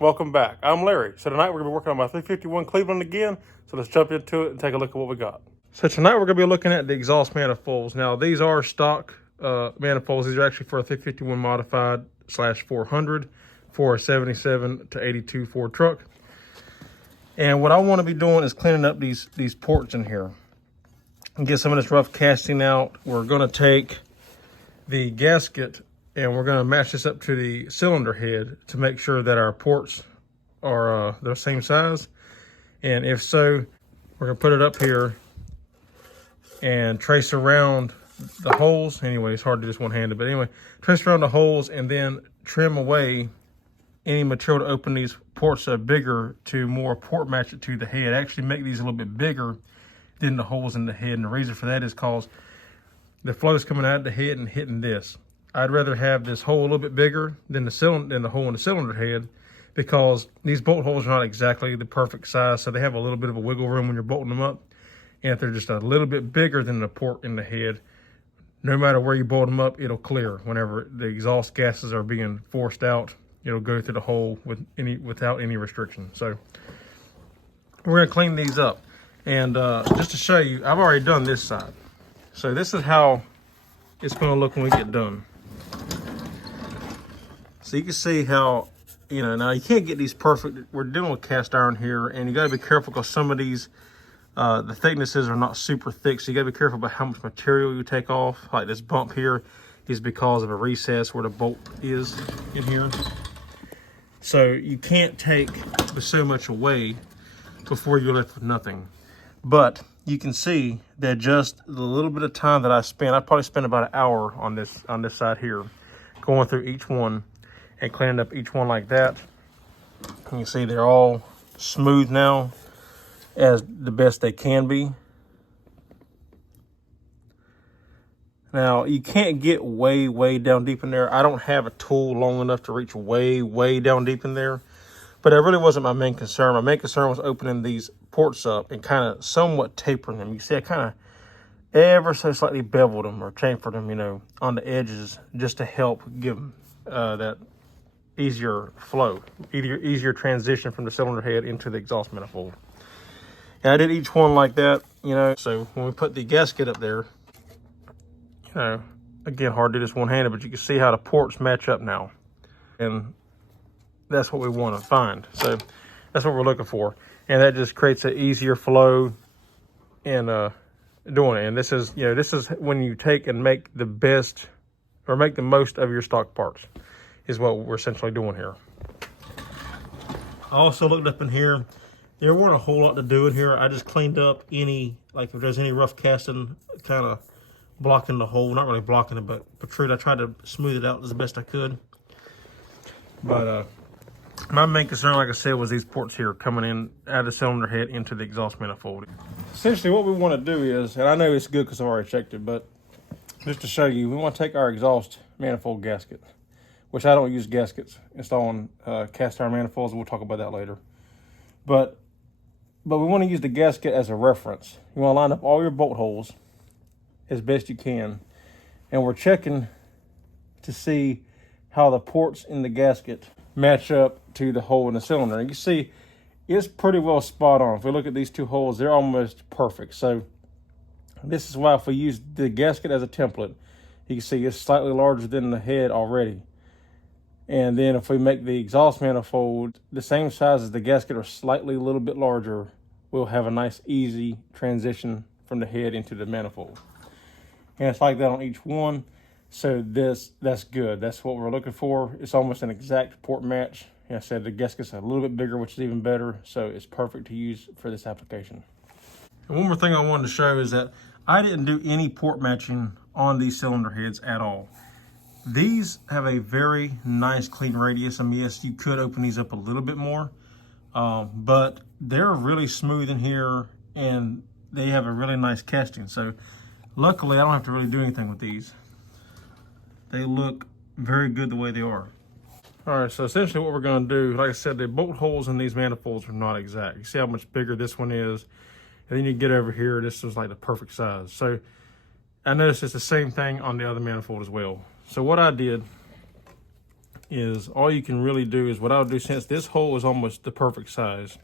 Welcome back. I'm Larry. So tonight we're going to be working on my 351 Cleveland again. So let's jump into it and take a look at what we got. So tonight we're going to be looking at the exhaust manifolds. Now these are stock manifolds. These are actually for a 351 modified /400 for a 77 to 82 Ford truck. And what I want to be doing is cleaning up these ports in here and get some of this rough casting out. We're going to take the gasket and we're going to match this up to the cylinder head to make sure that our ports are the same size. And if so, we're going to put it up here and trace around the holes. Anyway, it's hard to do this one-handed, but anyway, trace around the holes and then trim away any material to open these ports that are bigger to more port match it to the head. Actually make these a little bit bigger than the holes in the head. And the reason for that is because the flow is coming out of the head and hitting this. I'd rather have this hole a little bit bigger than the hole in the cylinder head, because these bolt holes are not exactly the perfect size, so they have a little bit of a wiggle room when you're bolting them up. And if they're just a little bit bigger than the port in the head, no matter where you bolt them up, it'll clear. Whenever the exhaust gases are being forced out, it'll go through the hole without any restriction. So we're gonna clean these up. And just to show you, I've already done this side. So this is how it's gonna look when we get done. So you can see how, now you can't get these perfect. We're dealing with cast iron here, and you gotta be careful because some of these, the thicknesses are not super thick. So you gotta be careful about how much material you take off. Like this bump here is because of a recess where the bolt is in here. So you can't take so much away before you're left with nothing. But you can see that just the little bit of time that I probably spent about an hour on this side here, going through each one and cleaning up each one like that. You can see they're all smooth now, as the best they can be. Now, you can't get way down deep in there. I don't have a tool long enough to reach way down deep in there. But it really wasn't my main concern. My main concern was opening these ports up and kind of somewhat tapering them. You see, I kind of ever so slightly beveled them or chamfered them, on the edges, just to help give them that easier flow, easier transition from the cylinder head into the exhaust manifold. And I did each one like that, So when we put the gasket up there, again, hard to do this one-handed, but you can see how the ports match up now. And that's what we want to find. So that's what we're looking for. And that just creates an easier flow in doing it. And this is when you take and make the best or make the most of your stock parts is what we're essentially doing here. I also looked up in here. There weren't a whole lot to do in here. I just cleaned up if there's any rough casting kind of blocking the hole. Not really blocking it, but protrude. I tried to smooth it out as the best I could. But my main concern, like I said, was these ports here coming in out of the cylinder head into the exhaust manifold. Essentially what we want to do is, and I know it's good because I've already checked it, but just to show you, we want to take our exhaust manifold gasket, which I don't use gaskets installing cast iron manifolds. We'll talk about that later. But we want to use the gasket as a reference. You want to line up all your bolt holes as best you can. And we're checking to see how the ports in the gasket match up to the hole in the cylinder. And you see, it's pretty well spot on. If we look at these two holes, they're almost perfect. So this is why if we use the gasket as a template, you can see it's slightly larger than the head already. And then if we make the exhaust manifold the same size as the gasket or slightly a little bit larger, we'll have a nice easy transition from the head into the manifold. And it's like that on each one. So that's good. That's what we're looking for. It's almost an exact port match. Like I said, the gasket's a little bit bigger, which is even better. So it's perfect to use for this application. And one more thing I wanted to show is that I didn't do any port matching on these cylinder heads at all. These have a very nice clean radius. I mean, yes, you could open these up a little bit more, but they're really smooth in here and they have a really nice casting. So luckily I don't have to really do anything with these. They look very good the way they are. All right, so essentially what we're gonna do, like I said, the bolt holes in these manifolds are not exact. You see how much bigger this one is? And then you get over here, this is like the perfect size. So I noticed it's the same thing on the other manifold as well. So what I did is all you can really do is what I'll do, since this hole is almost the perfect size,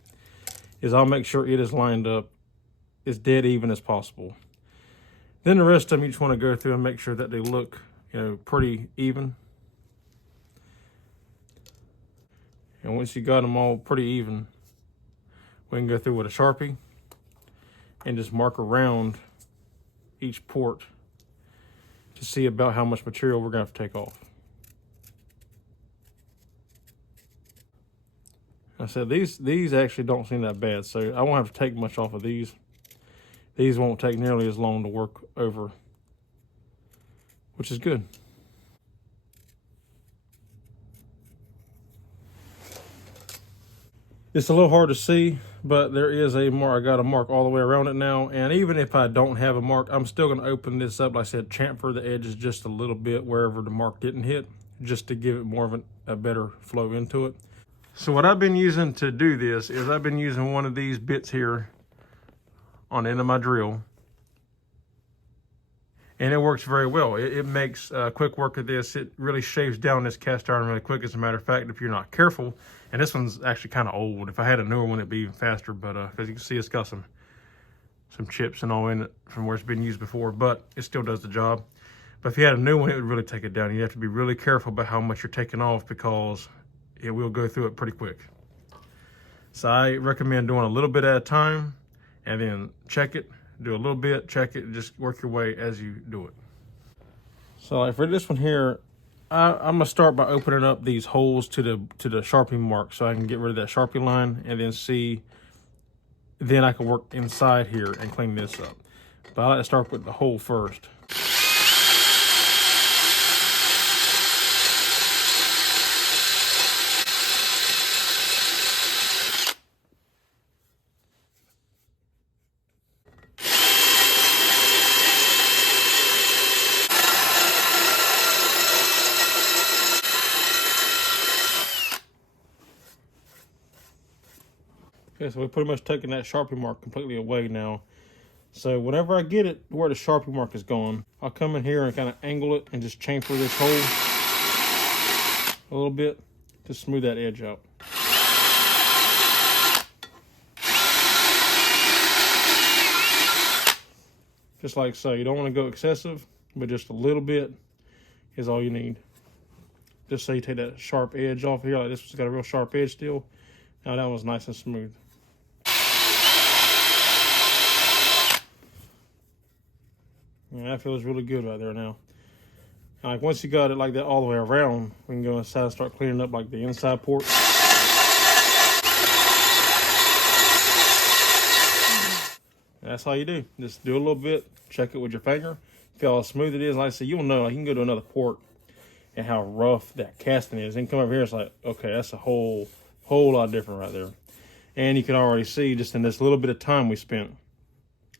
is I'll make sure it is lined up as dead even as possible. Then the rest of them you just want to go through and make sure that they look, you know, pretty even. And once you got them all pretty even, we can go through with a Sharpie and just mark around each port to see about how much material we're gonna have to take off. I said these actually don't seem that bad, so I won't have to take much off of these. These won't take nearly as long to work over, which is good. It's a little hard to see, but there is a mark. I got a mark all the way around it now. And even if I don't have a mark, I'm still gonna open this up. Like I said, chamfer the edges just a little bit wherever the mark didn't hit, just to give it more of a better flow into it. So what I've been using to do this is I've been using one of these bits here on the end of my drill. And it works very well. It makes quick work of this. It really shaves down this cast iron really quick. As a matter of fact, if you're not careful, and this one's actually kind of old. If I had a newer one, it'd be even faster, but because you can see it's got some chips and all in it from where it's been used before, but it still does the job. But if you had a new one, it would really take it down. You have to be really careful about how much you're taking off because it will go through it pretty quick. So I recommend doing a little bit at a time and then check it. Do a little bit, check it, and just work your way as you do it. So like for this one here, I'm gonna start by opening up these holes to the Sharpie mark so I can get rid of that Sharpie line and then see, then I can work inside here and clean this up. But I like to start with the hole first. Okay, so we're pretty much taking that Sharpie mark completely away now. So whenever I get it where the Sharpie mark is gone, I'll come in here and kind of angle it and just chamfer this hole a little bit to smooth that edge out. Just like so. You don't want to go excessive, but just a little bit is all you need. Just so you take that sharp edge off here, like this one's got a real sharp edge still. Now that one's nice and smooth. Yeah, that feels really good right there now. Like once you got it like that all the way around, we can go inside and start cleaning up like the inside port. That's how you do. Just do a little bit, check it with your finger. Feel how smooth it is. Like I said, you'll know. Like you can go to another port and how rough that casting is. And come over here, it's like, okay, that's a whole lot different right there. And you can already see just in this little bit of time we spent,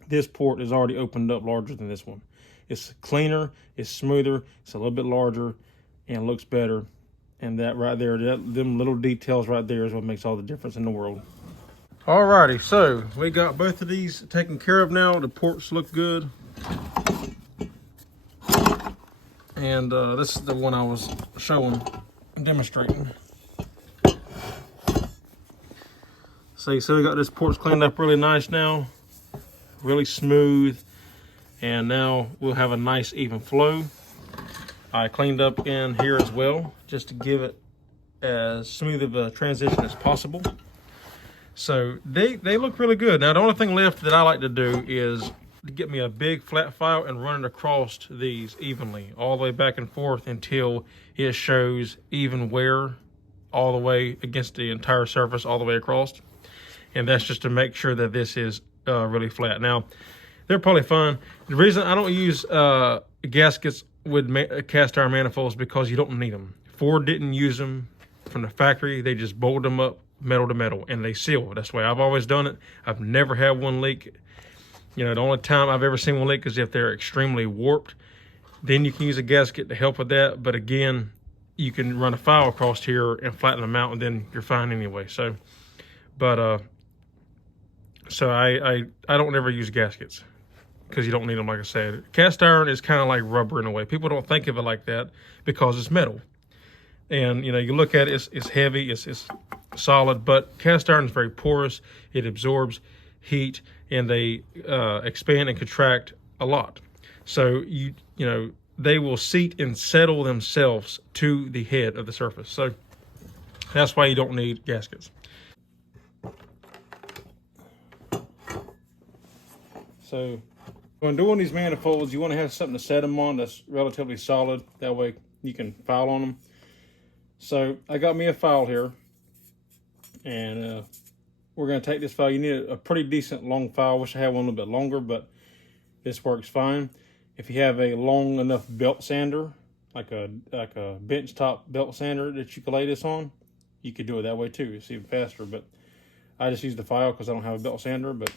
this port is already opened up larger than this one. It's cleaner, it's smoother, it's a little bit larger, and looks better. And that right there, them little details right there is what makes all the difference in the world. Alrighty, so we got both of these taken care of now. The ports look good. And this is the one I was demonstrating. So you see we got this ports cleaned up really nice now. Really smooth. And now we'll have a nice even flow. I cleaned up in here as well, just to give it as smooth of a transition as possible. So they look really good. Now the only thing left that I like to do is to get me a big flat file and run it across these evenly, all the way back and forth until it shows even wear all the way against the entire surface all the way across. And that's just to make sure that this is really flat. Now, they're probably fine. The reason I don't use gaskets with cast iron manifolds is because you don't need them. Ford didn't use them from the factory. They just bolted them up metal to metal and they seal. That's the way I've always done it. I've never had one leak. You know, the only time I've ever seen one leak is if they're extremely warped. Then you can use a gasket to help with that. But again, you can run a file across here and flatten them out and then you're fine anyway. So, but so I don't ever use gaskets because you don't need them, like I said. Cast iron is kind of like rubber in a way. People don't think of it like that because it's metal. And you know, you look at it, it's heavy, it's solid, but cast iron is very porous. It absorbs heat, and they expand and contract a lot. So you know, they will seat and settle themselves to the head of the surface. So that's why you don't need gaskets. So when doing these manifolds, you want to have something to set them on that's relatively solid. That way you can file on them. So I got me a file here, and we're going to take this file. You need a pretty decent long file. Wish I had one a little bit longer, but this works fine. If you have a long enough belt sander, like a bench top belt sander that you can lay this on, you could do it that way too. It's even faster, but I just use the file because I don't have a belt sander. But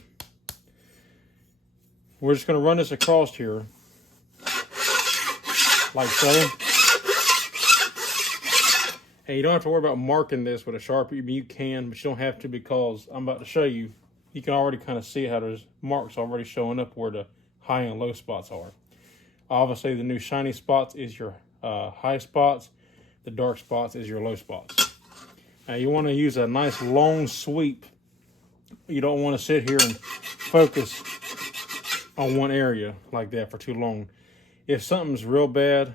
we're just going to run this across here like so. And you don't have to worry about marking this with a Sharpie. I mean, you can, but you don't have to, because I'm about to show you. You can already kind of see how there's marks already showing up where the high and low spots are. Obviously, the new shiny spots is your high spots. The dark spots is your low spots. Now, you want to use a nice long sweep. You don't want to sit here and focus on one area like that for too long. If something's real bad,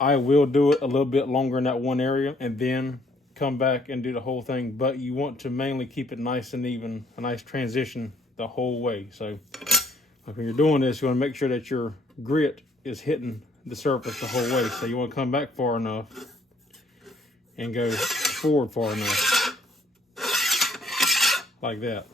I will do it a little bit longer in that one area and then come back and do the whole thing. But you want to mainly keep it nice and even, a nice transition the whole way. So when you're doing this, you want to make sure that your grit is hitting the surface the whole way. So you want to come back far enough and go forward far enough, like that.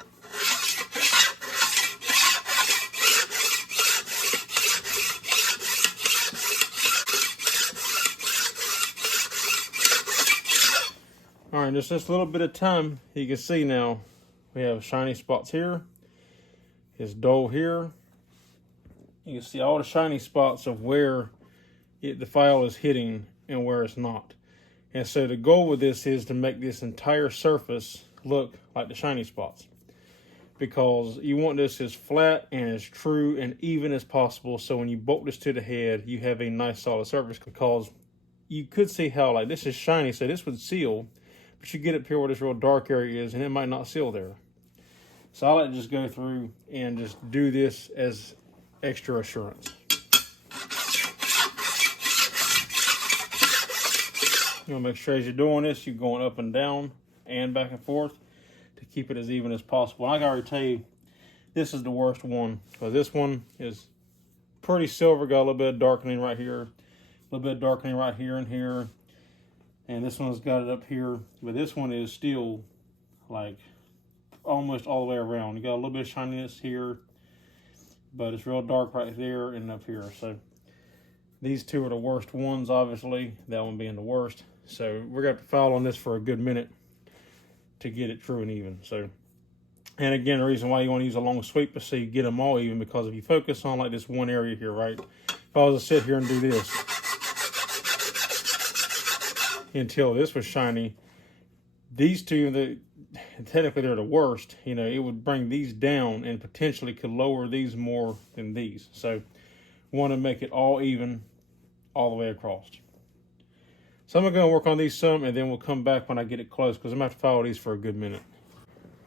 All right, just a little bit of time, you can see now we have shiny spots here. It's dull here. You can see all the shiny spots of where the file is hitting and where it's not. And so the goal with this is to make this entire surface look like the shiny spots, because you want this as flat and as true and even as possible. So when you bolt this to the head, you have a nice solid surface, because you could see how, like, this is shiny, so this would seal, but you get up here where this real dark area is and it might not seal there. So I like to just go through and just do this as extra assurance. You want to make sure as you're doing this, you're going up and down and back and forth to keep it as even as possible. And I gotta tell you, this is the worst one, because this one is pretty silver, got a little bit of darkening right here, a little bit of darkening right here and here, and this one's got it up here, but this one is still like almost all the way around. You got a little bit of shininess here, but it's real dark right there and up here. So these two are the worst ones, obviously, that one being the worst. So we're going to have to file on this for a good minute to get it true and even. So, and again, the reason why you want to use a long sweep is so you get them all even, because if you focus on like this one area here, right? If I was to sit here and do this until this was shiny, these two, technically they're the worst. You know, it would bring these down and potentially could lower these more than these. So want to make it all even all the way across. So I'm going to work on these some, and then we'll come back when I get it close, because I'm going to have to file these for a good minute.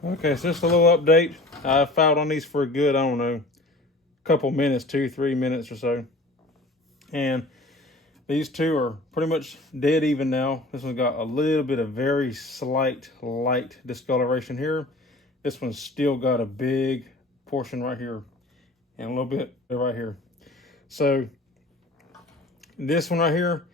Okay, so just a little update. I filed on these for a good, I don't know, couple minutes, 2-3 minutes or so. And these two are pretty much dead even now. This one's got a little bit of very slight, light discoloration here. This one's still got a big portion right here and a little bit right here. So this one right here,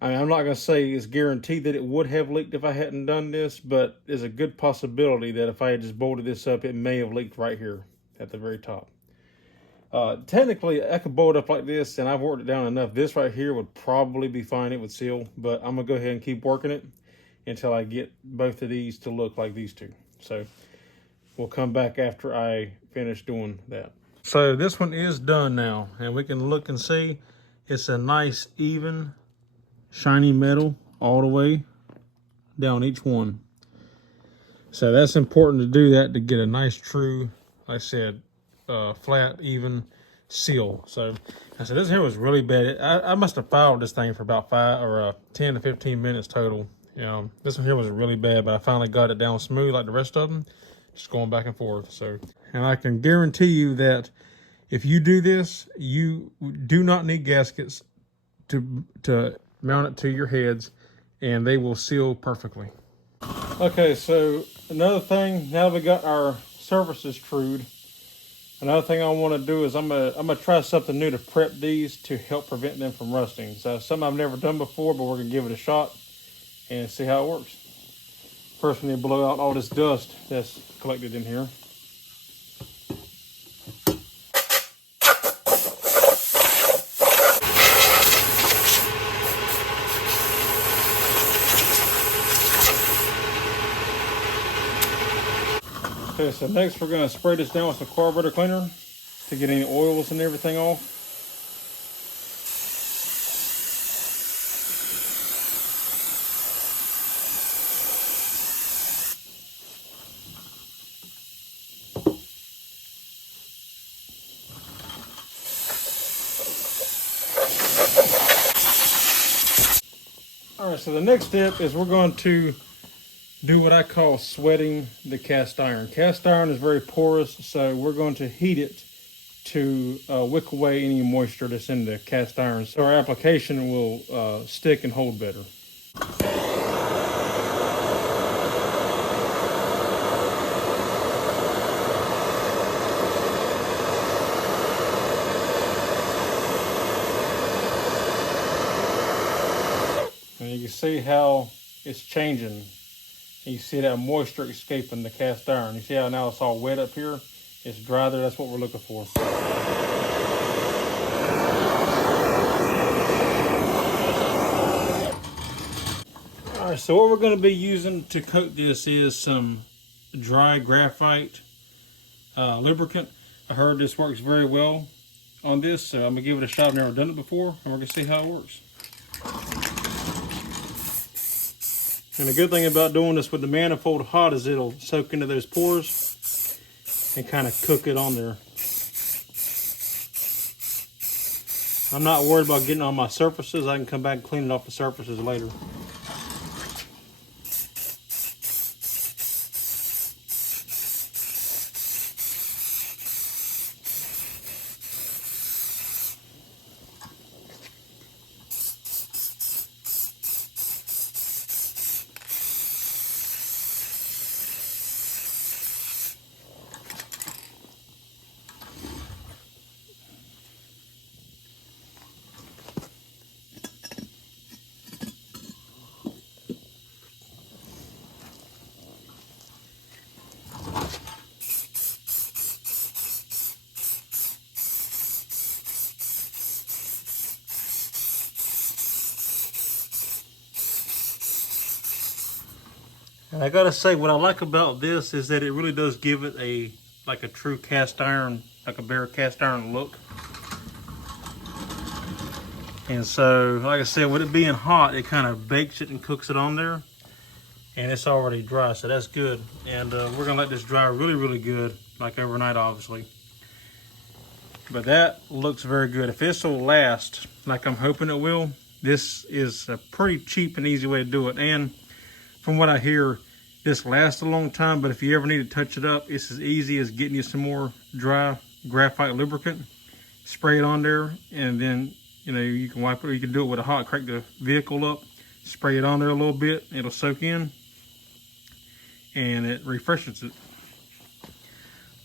I mean, I'm not going to say it's guaranteed that it would have leaked if I hadn't done this, but there's a good possibility that if I had just bolted this up, it may have leaked right here at the very top. Technically, I could bolt it up like this, and I've worked it down enough. This right here would probably be fine. It would seal, but I'm going to go ahead and keep working it until I get both of these to look like these two. So we'll come back after I finish doing that. So this one is done now, and we can look and see it's a nice, even, shiny metal all the way down each one. So that's important to do that, to get a nice, true, like I said, flat, even seal. So I said, this here was really bad. I must have filed this thing for about 10 to 15 minutes total. You know, this one here was really bad, but I finally got it down smooth like the rest of them, just going back and forth. So, and I can guarantee you that if you do this, you do not need gaskets to mount it to your heads, and they will seal perfectly. Okay, so another thing, now we got our surfaces trued, another thing I want to do is I'm gonna try something new to prep these to help prevent them from rusting. So something I've never done before, but we're gonna give it a shot and see how it works. First, we need to blow out all this dust that's collected in here. Okay, so next we're gonna spray this down with some carburetor cleaner to get any oils and everything off. All right, so the next step is we're going to do what I call sweating the cast iron. Cast iron is very porous, so we're going to heat it to wick away any moisture that's in the cast iron, so our application will stick and hold better. And you can see how it's changing. You see that moisture escaping the cast iron. You see how now it's all wet up here? It's dry there, that's what we're looking for. All right, so what we're gonna be using to coat this is some dry graphite lubricant. I heard this works very well on this, so I'm gonna give it a shot. I've never done it before, and we're gonna see how it works. And the good thing about doing this with the manifold hot is it'll soak into those pores and kind of cook it on there. I'm not worried about getting on my surfaces. I can come back and clean it off the surfaces later. And I gotta say, what I like about this is that it really does give it like a true cast iron, like a bare cast iron look. And so, like I said, with it being hot, it kind of bakes it and cooks it on there. And it's already dry, so that's good. And we're gonna let this dry really, really good, like overnight, obviously. But that looks very good. If this will last, like I'm hoping it will, this is a pretty cheap and easy way to do it. And from what I hear, this lasts a long time, but if you ever need to touch it up, it's as easy as getting you some more dry graphite lubricant, spray it on there, and then you can wipe it, or you can do it with a hot, crank the vehicle up, spray it on there a little bit, it'll soak in, and it refreshes it.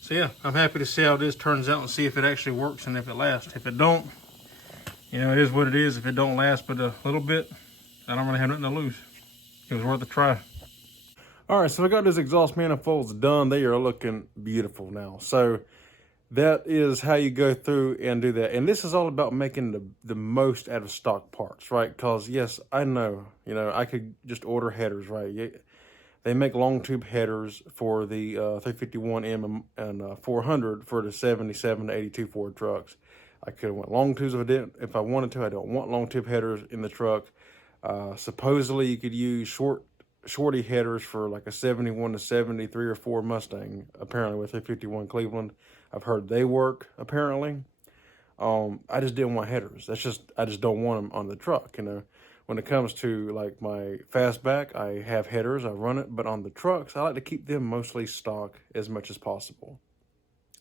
So yeah, I'm happy to see how this turns out and see if it actually works and if it lasts. If it don't, it is what it is. If it don't last but a little bit, I don't really have nothing to lose. It was worth a try. All right, so I got those exhaust manifolds done. They are looking beautiful now. So that is how you go through and do that. And this is all about making the most out of stock parts, right? Because yes, I know, I could just order headers, right? They make long tube headers for the 351M and 400 for the 77 to 82 Ford trucks. I could have went long tubes if I wanted to. I don't want long tube headers in the truck. Supposedly you could use shorty headers for like a 71 to 73 or 4 Mustang, apparently with 351 Cleveland. I've heard they work, apparently. I just didn't want headers. I just don't want them on the truck, you know. When it comes to like my fastback, I have headers, I run it, but on the trucks, I like to keep them mostly stock as much as possible.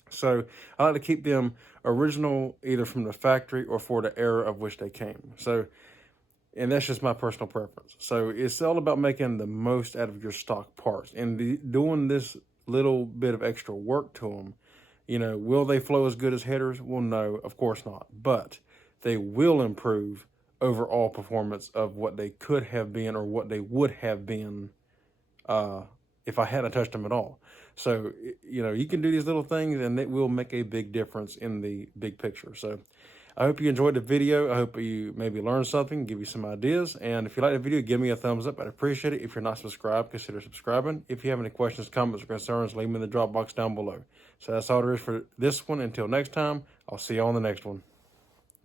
So I like to keep them original, either from the factory or for the era of which they came. So, and that's just my personal preference. So it's all about making the most out of your stock parts and doing this little bit of extra work to them. You know, will they flow as good as headers? Well, no, of course not. But they will improve overall performance of what they could have been or what they would have been if I hadn't touched them at all. So, you know, you can do these little things and it will make a big difference in the big picture. So I hope you enjoyed the video. I hope you maybe learned something, give you some ideas. And if you like the video, give me a thumbs up. I'd appreciate it. If you're not subscribed, consider subscribing. If you have any questions, comments, or concerns, leave them in the drop box down below. So that's all there is for this one. Until next time, I'll see you on the next one.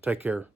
Take care.